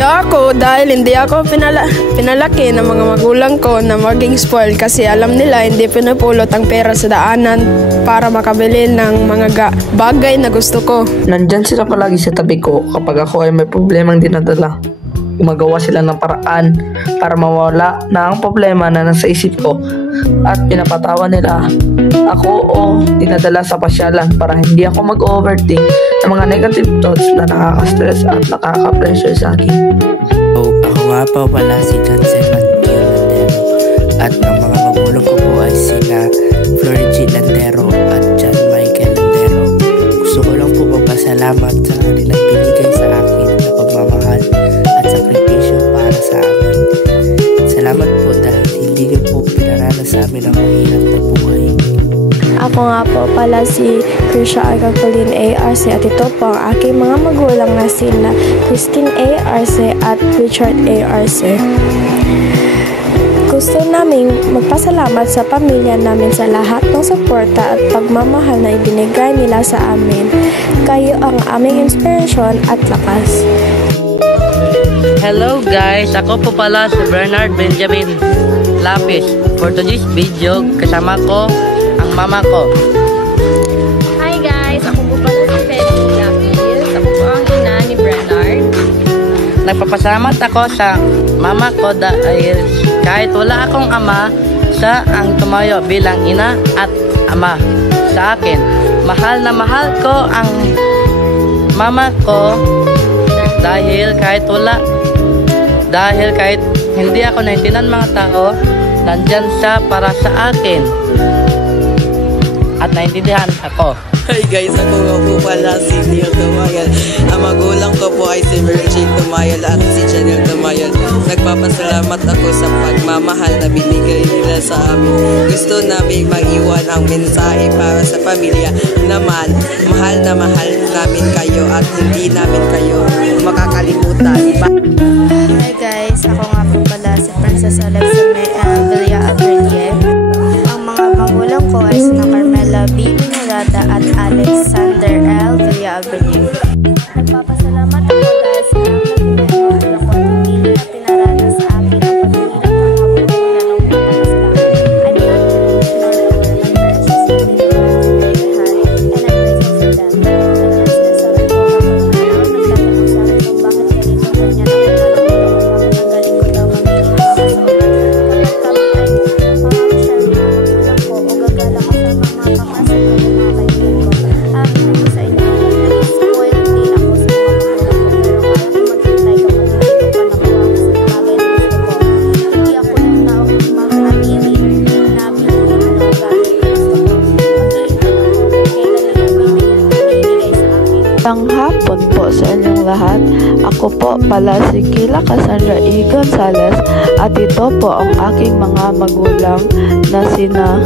Ako dahil hindi ako pinalaki ng mga magulang ko na maging spoiled kasi alam nila hindi pinupulot ang pera sa daanan para makabili ng mga bagay na gusto ko. Nandyan sila palagi sa tabi ko kapag ako ay may problemang dinadala. Gumagawa sila ng paraan para mawala na ang problema na nasa isip ko at pinapatawa nila ako o dinadala sa pasyalan para hindi ako mag-overthink ng mga negative thoughts na nakaka-stress at nakaka-pressure sa akin. Ako nga po pala si Johnson Matthew Landero at ang mga magulang ko po ay sina Florgie Landero at John Michael Landero. Gusto ko lang po magpasalamat sa kanilang binigay sa akin na pagmamahal at sakripisyo para sa amin. Salamat po dahil hindi niyo po pinarana sa amin ang mahirap na buhay. Ako nga po pala si Krisha Arcapolin A. Arce at ito po ang aking mga magulang na sina Christine A. Arce at Richard A. Arce. Gusto namin magpasalamat sa pamilya namin sa lahat ng suporta at pagmamahal na ibinigay nila sa amin. Kayo ang aming inspirasyon at lakas. Hello guys, ako po pala si Bernard Benjamin Lapis. For today's video, kasama ko ang mama ko. Hi guys, ako po pala si Feli Lapis. Ako po ang ina ni Bernard. Nagpapasalamat ako sa mama ko dahil kahit wala akong ama, siya ang tumayo bilang ina at ama sa akin. Mahal na mahal ko ang mama ko dahil kahit hindi ako naintindihan mga tao, nandyan siya para sa akin at naintindihan ako. Hi guys, ako nga po pala si Neil Tumayal. Ang magulang ko po ay si Virgin Tumayal at si Janelle Tumayal. Nagpapasalamat ako sa pagmamahal na binigay nila sa amin. Gusto namin mag-iwan ang mensahe para sa pamilya na mahal na mahal namin kayo at hindi namin kayo makakalimutan. Hi guys, ako nga po pala si Princess Alexa Villa Abrenie. Ang mga magulang ko ay sina Carmela B. Minurada at Alexander L. Villa Abrenie. Nagpapasalamat ako dahil sila nagpapasalamat ako at hindi nila pinaranas sa akin ang paghihirap ng mga pagkakila ng pagkakas lang. I'm not nor lower. My parents is really and I'm grateful for them. Nagdadasal sa akin ko kapag manaw, nagtatanong sa akin kung bakit ganito ganyan ang bakit ang galing ko daw mamili ng mga sa ulan. Kapag kami ay mamamasyal ng mga magulang ko o gagala ko sa mga kakasal ko ng mga kaibigan ko. Ako sa inyo, nag-spoil din ako sa mga magulang ko pero kaya ko maghintay kapag hindi ko pa nakuha ko sa bagay na gusto ko. Hindi ako yung taong mag-amili namin yung anong bagay na gusto ko. Maghihintay ako kung kailan nila binibigay sa akin. Magandang hapon po sa inyong lahat. Ako po pala si Kila Cassandra E. Gonzalez at ito po ang aking mga magulang na sina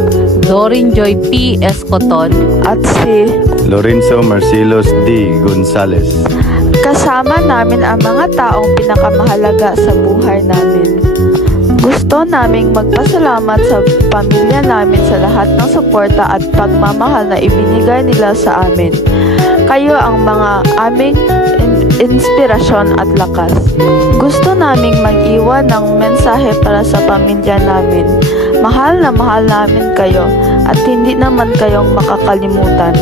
Doreen Joy P. Escoton at si Lorenzo Marcelos D. Gonzalez. Kasama namin ang mga taong pinakamahalaga sa buhay namin. Gusto naming magpasalamat sa pamilya namin sa lahat ng suporta at pagmamahal na ibinigay nila sa amin. Kayo ang mga aming inspirasyon at lakas. Gusto naming mag-iwan ng mensahe para sa pamilya namin. Mahal na mahal namin kayo at hindi naman kayong makakalimutan.